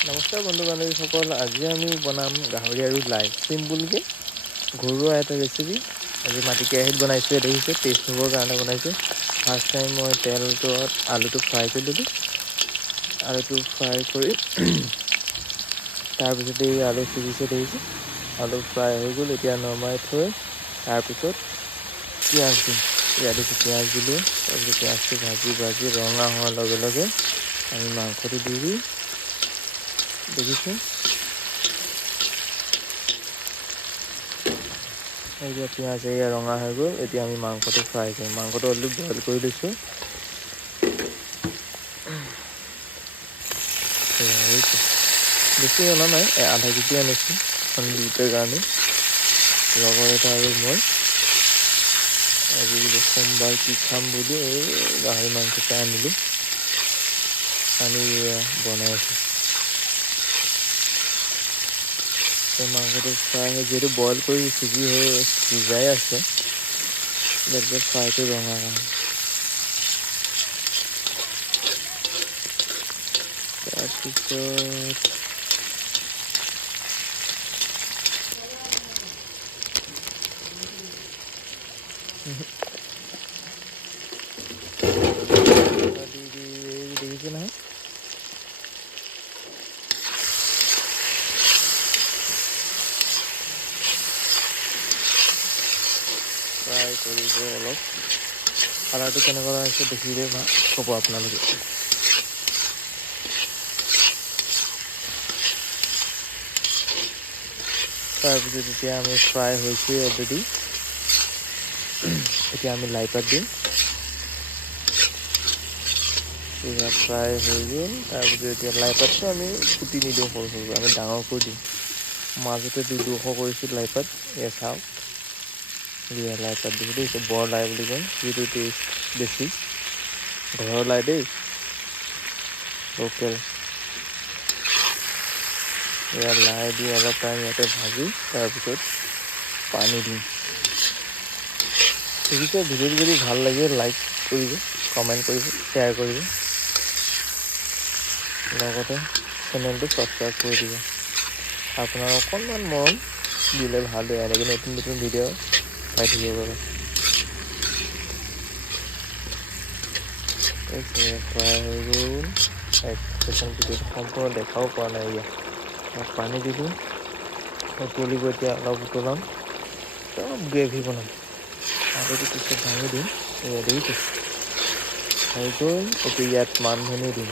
নমস্কাৰ বন্ধু বান্ধৱীসকল, আজি আমি বনাম গাহৰি আৰু লাই। চিম্পুলকৈ ঘৰুৱা এটা ৰেচিপি। আজি মাটি কেৰাহীত বনাইছোঁ, দেখিছে টেষ্ট হ'বৰ কাৰণে বনাইছোঁ। ফাৰ্ষ্ট টাইম মই তেলটো আলুটো ফ্ৰাই কৰি দিলোঁ। আলুটো ফ্ৰাই কৰি তাৰপিছতে এই আলু সিজিছে, দেখিছে আলু ফ্ৰাই হৈ গ'ল। এতিয়া নমাই থৈ তাৰপিছত পিঁয়াজ দিম। ইয়াত দিছোঁ পিঁয়াজ দিলোঁ। তাৰপিছত পিঁয়াজটো ভাজি ৰঙা হোৱাৰ লগে লগে আমি মাংসটো দি দিওঁ। দেখিছে এতিয়া পিঁয়াজ এয়া ৰঙা হৈ গ'ল। এতিয়া আমি মাংসটো ফ্ৰাই কৰিম। মাংসটো অলৰেডি বইল কৰি লৈছোঁ। বেছি অনা নাই, আধা কেজি আনিছোঁ দুটাৰ কাৰণে। লগৰ এটা আৰু মই আজি বোলো সোমবাৰ কি খাম বুলি এই গাহৰি মাংসকে আনিলোঁ, আনি বনাই আছোঁ। মাংসটো ফ্ৰাই হৈ যিহেতু বইল কৰি সিজাই আছে, তাৰপিছত ফ্ৰাইটো ৰঙা কাৰণে তাৰপিছত দেখিছে নহয়, ফ্ৰাই কৰিব অলপ। কালাৰটো কেনেকুৱা হৈছে দেখিলে ক'ব আপোনালোকে। তাৰপিছত এতিয়া আমি ফ্ৰাই হৈছে অলৰেডি। এতিয়া আমি লাই পাত দিম। এতিয়া ফ্ৰাই হৈ গ'ল। তাৰপিছত এতিয়া লাই পাতটো আমি কুটি নিদিওঁ সৰুকৈ, আমি ডাঙৰ কৰি দিম। মাজতে 200 কৰিছোঁ লাই পাত। এয়া চাওক, লাই পাত দিছোঁ দেই। এইটো বৰ লাই বুলি কয়, যিটো টেষ্ট বেছি। ঘৰৰ লাই দেই, লোকেল। এয়া লাই দি অলপ টাইম ইয়াতে ভাজি তাৰপিছত পানী দিম। দেখিছে, ভিডিঅ'টো যদি ভাল লাগে লাইক কৰিব, কমেণ্ট কৰিব, শ্বেয়াৰ কৰিব, লগতে চেনেলটো ছাবস্ক্ৰাইব কৰি দিব। আপোনাৰ অকণমান মৰম দিলে ভাল হয়, এনেকৈ নতুন নতুন ভিডিঅ' পাই থাকিব পাৰে। ফ্ৰাই হৈ গ'ল। এক ছেকেণ্ড, ভিডিঅ'টো সম্পূৰ্ণ দেখাও পোৱা নাই। ইয়াত পানী দিলোঁ, উতলিব। এতিয়া অলপ উতলাম, অলপ গ্ৰেভি বনাম। আলুটো পিছত ভাঙি দিম। এয়া দেখিছে হৈ গ'ল। এতিয়া ইয়াত মান ধনিয়া দিম।